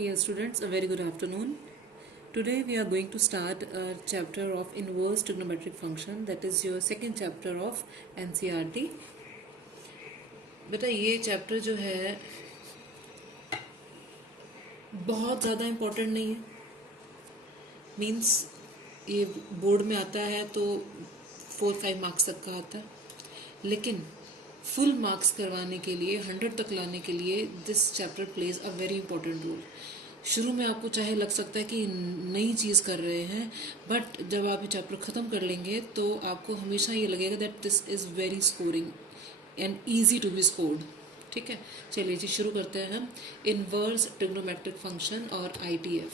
Yes, students, a very good afternoon. Today we are going to start a chapter of inverse trigonometric function, that is your second chapter of NCERT. बेटा ये chapter जो है बहुत ज़्यादा important नहीं है, means ये board में आता है तो 4-5 मार्क्स तक का आता है, लेकिन फुल मार्क्स करवाने के लिए 100 तक लाने के लिए this chapter plays a very important role. शुरू में आपको चाहे लग सकता है कि नई चीज़ कर रहे हैं, बट जब आप ये चैप्टर ख़त्म कर लेंगे तो आपको हमेशा ये लगेगा that this is very scoring and easy to be scored. ठीक है, चलिए जी शुरू करते हैं हम इनवर्स ट्रिग्नोमेट्रिक फंक्शन और ITF.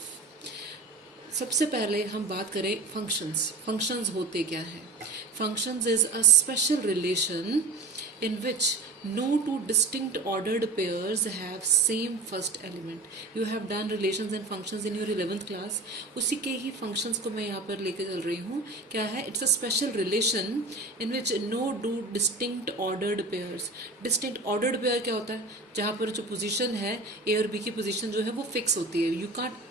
सबसे पहले हम बात करें फंक्शंस. फंक्शंस होते क्या हैं? Functions is a special relation in which no two distinct ordered pairs have same first element. You have done relations and functions in your 11th class. उसी के ही functions को मैं यहाँ पर लेकर चल रही हूँ. क्या है? It's a special relation in which no two distinct ordered pairs. Distinct ordered pair क्या होता है? जहाँ पर जो position है A और B की position जो है वो fix होती है. You can't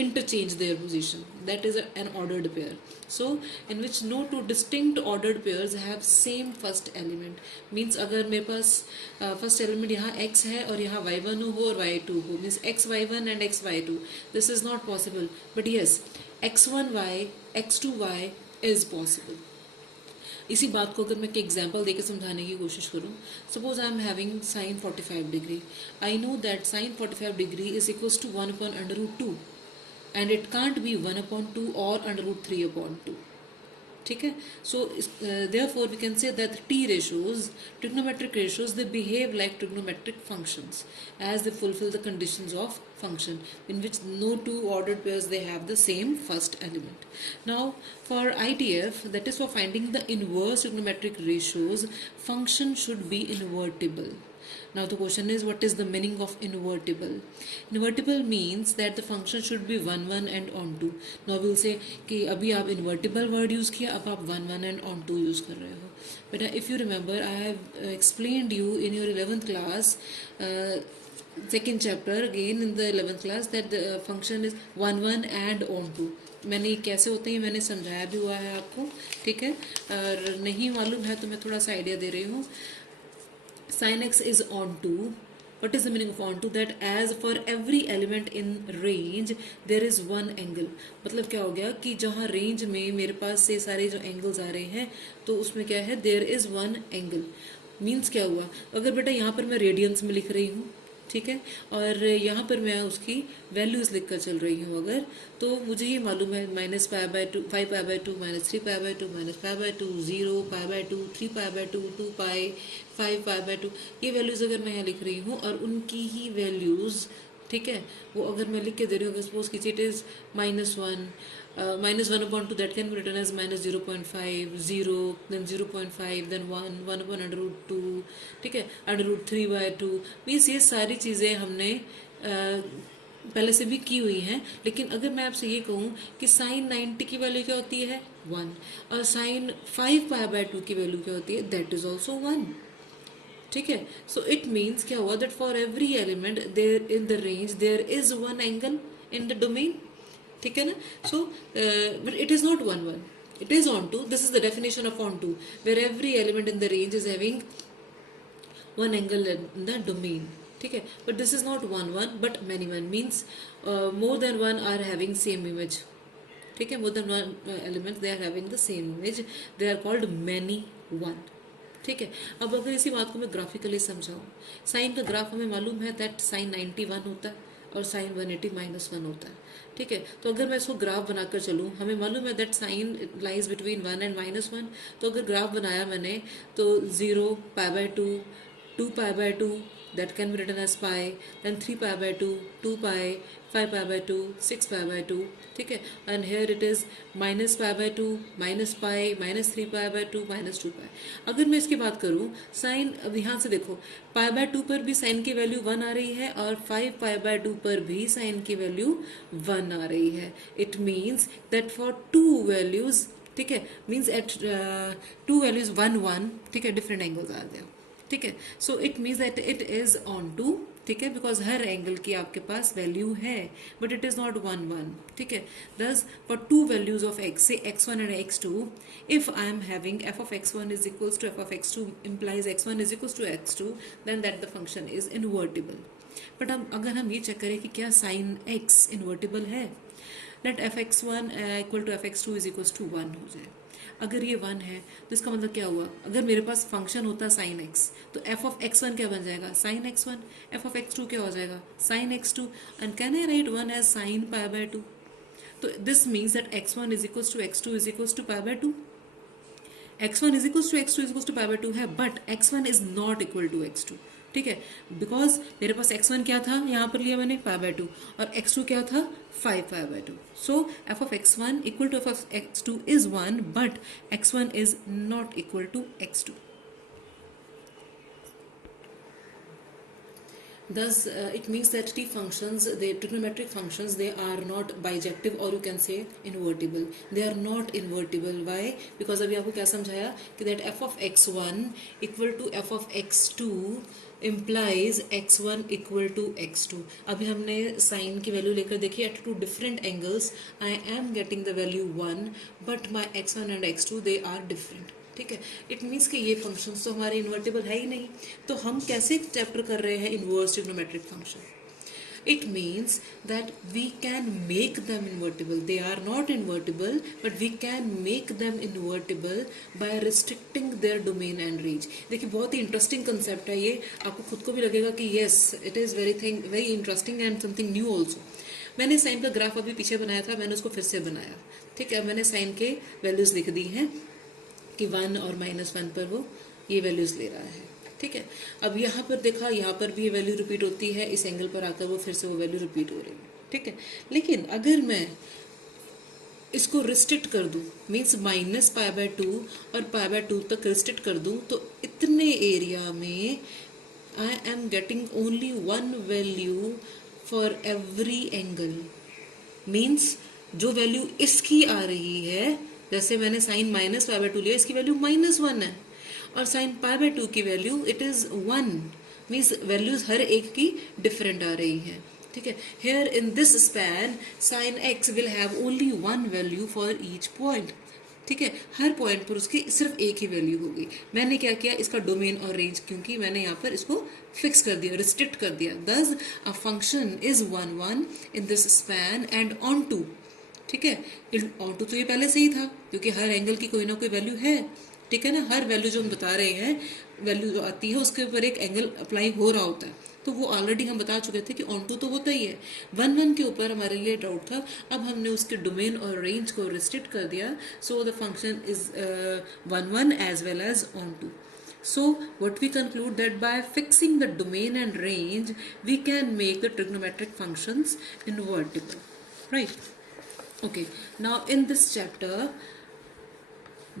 interchange their position. That is an ordered pair. So in which no two distinct ordered pairs have same first element. Means अगर मेरे पास first element यहाँ x है और यहाँ y1 हो और y2 हो, means xy1 and xy2. This is not possible. But yes, x1y x2y is possible. इसी बात को अगर मैं एक एग्जाम्पल देकर समझाने की कोशिश करूँ, suppose I am having sine 45 degree. I know that sine 45 degree is equals to 1/√2 and it can't be 1/2 or √3/2. ठीक है, so therefore we can say that t ratios, trigonometric ratios, they behave like trigonometric functions as they fulfill the conditions of function in which no two ordered pairs they have the same first element. Now for ITF, that is for finding the inverse trigonometric ratios, function should be invertible. Now the question is, what is the meaning of invertible? Invertible means that the function should be 1 1 and onto. Now we'll say कि अभी आप invertible word use किया, अब आप 1 1 and onto use कर रहे हो. But if you remember, I have explained you in your 11th class, second chapter again in the 11th class, that the function is 1 1 and onto. मैंने कैसे होते हैं मैंने समझाया भी हुआ है आपको. ठीक है, और नहीं मालूम है तो मैं थोड़ा सा आइडिया दे रही हूँ. Sin x is onto. What is the meaning of onto? That as for every element in range there is one angle. मतलब क्या हो गया कि जहाँ रेंज में मेरे पास से सारे जो एंगल्स आ रहे हैं तो उसमें क्या है, there is one angle. Means क्या हुआ, अगर बेटा यहाँ पर मैं रेडियंस में लिख रही हूँ, ठीक है, और यहाँ पर मैं उसकी वैल्यूज़ लिख कर चल रही हूँ अगर, तो मुझे ये मालूम है -π/2, 5π/2, -3π/2, -π/2, 0, π/2, 3π/2, 2π, 5π/2, ये वैल्यूज़ अगर मैं यहाँ लिख रही हूँ और उनकी ही वैल्यूज़, ठीक है, वो अगर मैं लिख के दे रही हूँ, सपोज कीजिए it is -1, -1/2, that can be written as -0.5, 0, then 0.5, then 1, 1/√2, ठीक है, √3/2. मीन्स ये सारी चीज़ें हमने पहले से भी की हुई हैं. लेकिन अगर मैं आपसे ये कहूँ कि साइन 90 की वैल्यू क्या होती है, 1, और साइन 5π/2 की वैल्यू क्या होती है, दैट इज़ ऑल्सो 1. ठीक है, सो इट मीन्स क्या हुआ, that for every element there in the range there is one angle in the domain. ठीक है ना, so but it is not 1 1, it is onto. This is the definition of onto, where every element in the range is having one angle in the domain. ठीक है, but this is not 1 1 but many one, means more than one are having same image. ठीक है, more than one element they are having the same image, they are called many one. ठीक है, अब अगर इसी बात को मैं ग्राफिकली समझाऊँ, साइन का ग्राफ हमें मालूम है दैट साइन 91 होता है और साइन 180 -1 होता है. ठीक है, तो अगर मैं इसको ग्राफ बनाकर चलूँ, हमें मालूम है that sine lies between 1 and -1. तो अगर ग्राफ बनाया मैंने तो 0, π/2, 2π/2, that can be written as pi, then 3π/2, 2π, 5π/2, 6π/2. ठीक है, and here it is -π/2, -π, -3π/2, -2π. अगर मैं इसकी बात करूँ साइन, अब यहाँ से देखो π/2 पर भी साइन की वैल्यू 1 आ रही है और 5π/2 पर भी साइन की वैल्यू 1 आ रही है. It means that for two values, ठीक है, मीन्स एट टू वैल्यूज 1 1, ठीक है, डिफरेंट एंगल्स आ गए. ठीक है, so it means that it is onto. ठीक है, बिकॉज हर एंगल की आपके पास वैल्यू है, but it is not one one, ठीक है। Thus for two values of x, say x1 and x2, if I am having f of x1 is equals to f of x2 implies x1 is equals to x2, then that the function is invertible. But अब अगर हम ये check करें कि क्या sine x invertible है, let f x one equal to f x two is equals to one हो जाए। अगर ये वन है तो इसका मतलब क्या हुआ, अगर मेरे पास फंक्शन होता साइन एक्स तो एफ ऑफ एक्स वन क्या बन जाएगा, sine x one. F of x two क्या हो जाएगा, sine x two. And can I write one as sine pi by two. तो this means that x one is equals to x two is equals to pi by two. x1 is equals to x2 is equals to pi by two है, but x1 is not equal to x2, ठीक है, because मेरे पास x1 क्या था, यहाँ पर लिया मैंने पाई बाय टू, और x2 क्या था, 5 pi by two. So f of x1 equal to f of x2 is 1, but x1 is not equal to x2। Thus, it means that t functions, the trigonometric functions, they are not bijective, or you can say invertible. They are not invertible. Why? Because अभी आपको क्या समझाया कि that f of x1 equal to f of x2 implies x1 equal to x2. अभी हमने sign की value लेकर देखी at two different angles. I am getting the value 1, but my x1 and x2 they are different. ठीक है, it means कि ये functions तो हमारे इन्वर्टिबल है ही नहीं, तो हम कैसे चैप्टर कर रहे हैं inverse trigonometric function. It means that we can make them invertible, they are not invertible but we can make them invertible by restricting their domain and range. देखिए बहुत ही इंटरेस्टिंग कंसेप्ट है ये, आपको खुद को भी लगेगा कि yes it is very interesting and something new also. मैंने साइन का ग्राफ अभी पीछे बनाया था, मैंने उसको फिर से बनाया, ठीक है, मैंने साइन के वैल्यूज लिख दी हैं कि 1 और -1 पर वो ये वैल्यूज़ ले रहा है, ठीक है। अब यहाँ पर देखा, यहाँ पर भी ये वैल्यू रिपीट होती है, इस एंगल पर आकर वो फिर से वो वैल्यू रिपीट हो रही है, ठीक है। लेकिन अगर मैं इसको रिस्ट्रिक्ट कर दूँ, मीन्स -π/2 और π/2 तक रिस्ट्रिक्ट कर दूँ, तो इतने एरिया में I am getting only one value for every angle. Means जो वैल्यू इसकी आ रही है, जैसे मैंने साइन -π/2 लिया, इसकी वैल्यू -1 है, और साइन π/2 की value it is 1, means values हर एक की डिफरेंट आ रही हैं, ठीक है। Here in this span sine x will have only one value for each point, ठीक है, हर पॉइंट पर उसकी सिर्फ एक ही वैल्यू होगी। मैंने क्या किया, इसका डोमेन और रेंज, क्योंकि मैंने यहाँ पर इसको फिक्स कर दिया, रिस्ट्रिक्ट कर दिया। Thus a function is 1 1 in this span and onto, ठीक है, ऑन टू तो ये पहले से ही था, क्योंकि हर एंगल की कोई ना कोई वैल्यू है, ठीक है ना। हर वैल्यू जो हम बता रहे हैं, वैल्यू जो आती है उसके ऊपर एक एंगल अप्लाई हो रहा होता है, तो वो ऑलरेडी हम बता चुके थे कि ऑन टू तो होता ही है। 1 1 के ऊपर हमारे लिए डाउट था, अब हमने उसके डोमेन और रेंज को रिस्ट्रिक्ट कर दिया, so the function is 1 1 as well as onto. So what we conclude that by fixing the domain and range, we can make the trigonometric functions invertible, right? Okay, now in this chapter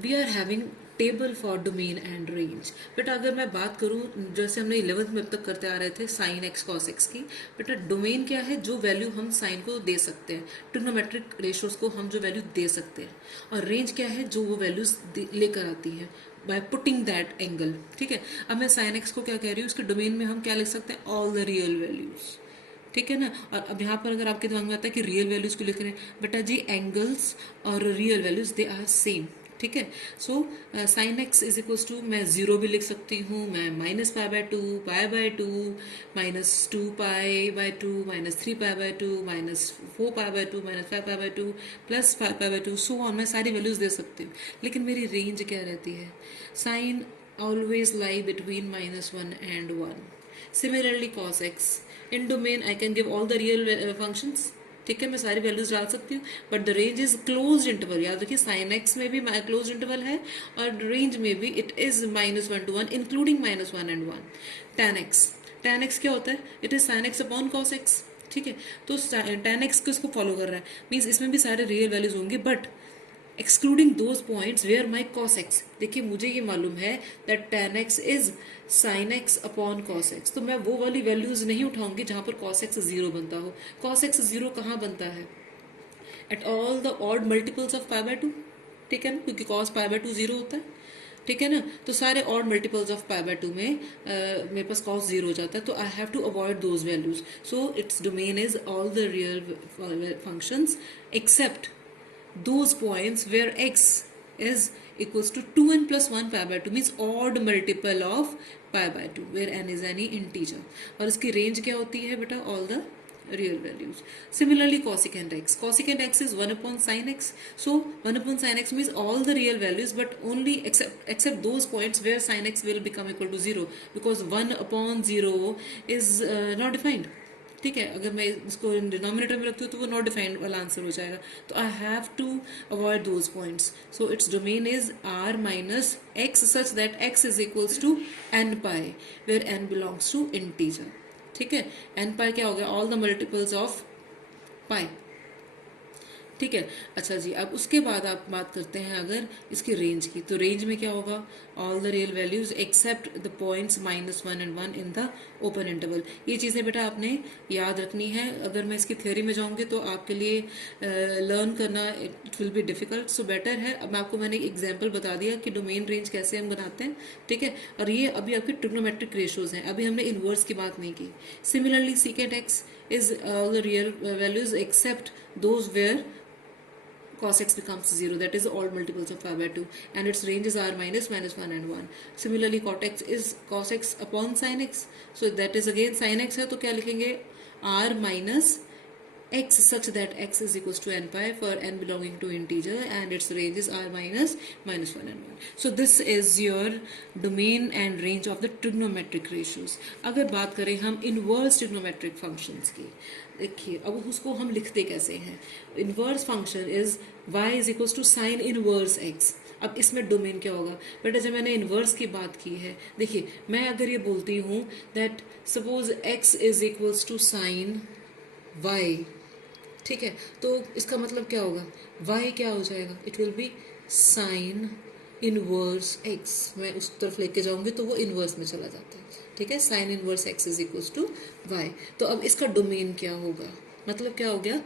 we are having table for domain and range. बेटा अगर मैं बात करूं, जैसे हमने 11th में अब तक करते आ रहे थे साइन एक्स कॉस एक्स की, बेटा डोमेन क्या है, जो वैल्यू हम साइन को दे सकते हैं, ट्रिग्नोमेट्रिक रेशियोज को हम जो वैल्यू दे सकते हैं, और रेंज क्या है, जो वो वैल्यूज लेकर आती हैं बाय पुटिंग दैट एंगल, ठीक है। अब मैं साइन एक्स को क्या कह रही हूँ, उसके डोमेन में हम क्या लिख सकते हैं, ऑल द रियल वैल्यूज, ठीक है ना। और अब यहाँ पर अगर आपके दिमाग में आता है कि रियल वैल्यूज को लिख रहे हैं, बेटा जी एंगल्स और real values they are same, ठीक है। So sine x is equals to, मैं 0 भी लिख सकती हूँ, मैं -π/2, π/2, -2π/2, -3π/2, -4π/2, -5π/2, +5π/2, सो ऑन, मैं सारी वैल्यूज दे सकती हूँ। लेकिन मेरी रेंज क्या रहती है, sine always lie between -1 and 1। Similarly cos x, in domain I can give all the real functions, ठीक है, मैं सारी वैल्यूज डाल सकती हूँ, but the range is closed interval. याद रखिए साइन एक्स में भी क्लोज्ड इंटरवल है, और रेंज में भी it is -1 to 1 including -1 and 1। tan x क्या होता है, it is sin x upon cos x, ठीक है। तो tan x को इसको फॉलो कर रहा है, मीन्स इसमें भी सारे रियल वैल्यूज होंगे, but excluding those points where my cos x। देखिए मुझे ये मालूम है that tan x is sin x upon cos x, तो मैं वो वाली वैल्यूज नहीं उठाऊंगी जहां पर cos x 0 बनता हो। cos x 0 कहाँ बनता है, at all the odd multiples of π/2, ठीक है ना, क्योंकि cos π/2 0 होता है, ठीक है ना। तो सारे odd multiples of pi by 2 में मेरे पास कॉस 0 हो जाता है, तो I have to avoid those values. So its domain is all the real functions except those points where x is equals to 2n plus 1 pi by 2 means odd multiple of pi by 2 where n is any integer. और इसकी range क्या होती है बेटा? All the real values. Similarly cosecant x. Cosecant x is 1 upon sin x. So 1 upon sin x means all the real values but only except those points where sin x will become equal to 0 because 1 upon 0 is not defined. ठीक है, अगर मैं इसको denominator में रखती हूँ तो वो नॉट डिफाइंड वाला आंसर हो जाएगा. तो I have to avoid those points. So its domain is R minus x such that x is equals to n pi where n belongs to integer. ठीक है, एन पाई क्या हो गया? All the multiples of pi. ठीक है. अच्छा जी, अब उसके बाद आप बात करते हैं अगर इसकी रेंज की, तो रेंज में क्या होगा? All the real values except the points -1 and 1 in the open interval. ये चीज़ें बेटा आपने याद रखनी है. अगर मैं इसकी थ्योरी में जाऊंगी तो आपके लिए लर्न करना it will be difficult. So better है, अब आपको मैंने एग्जाम्पल बता दिया कि डोमेन रेंज कैसे हम बनाते हैं. ठीक है, और ये अभी आपकी ट्रिग्नोमेट्रिक रेशियोज हैं, अभी हमने इनवर्स की बात नहीं की. Similarly secant x is all the real values except those where cos x becomes 0, that is all multiples of pi by 2 and its range is r minus -1 and 1. Similarly cot x is cos x upon sin x, so that is again sin x है तो क्या लिखेंगे? r minus x such that x is equals to n pi for n belonging to integer and its range is r minus -1 and 1. So this is your domain and range of the trigonometric ratios. अगर बात करें हम inverse trigonometric functions की, देखिए अब उसको हम लिखते कैसे हैं. Inverse function is y is equals to sine inverse x. अब इसमें डोमेन क्या होगा बेटा? जब मैंने इनवर्स की बात की है, देखिए मैं अगर ये बोलती हूँ that suppose x is equals to sine y, ठीक है, तो इसका मतलब क्या होगा? y क्या हो जाएगा? It will be sign inverse x. मैं उस तरफ लेके जाऊंगी तो वो इनवर्स में चला जाता है. ठीक है, sine inverse x is equals to y. तो अब इसका डोमेन क्या होगा? मतलब क्या हो गया?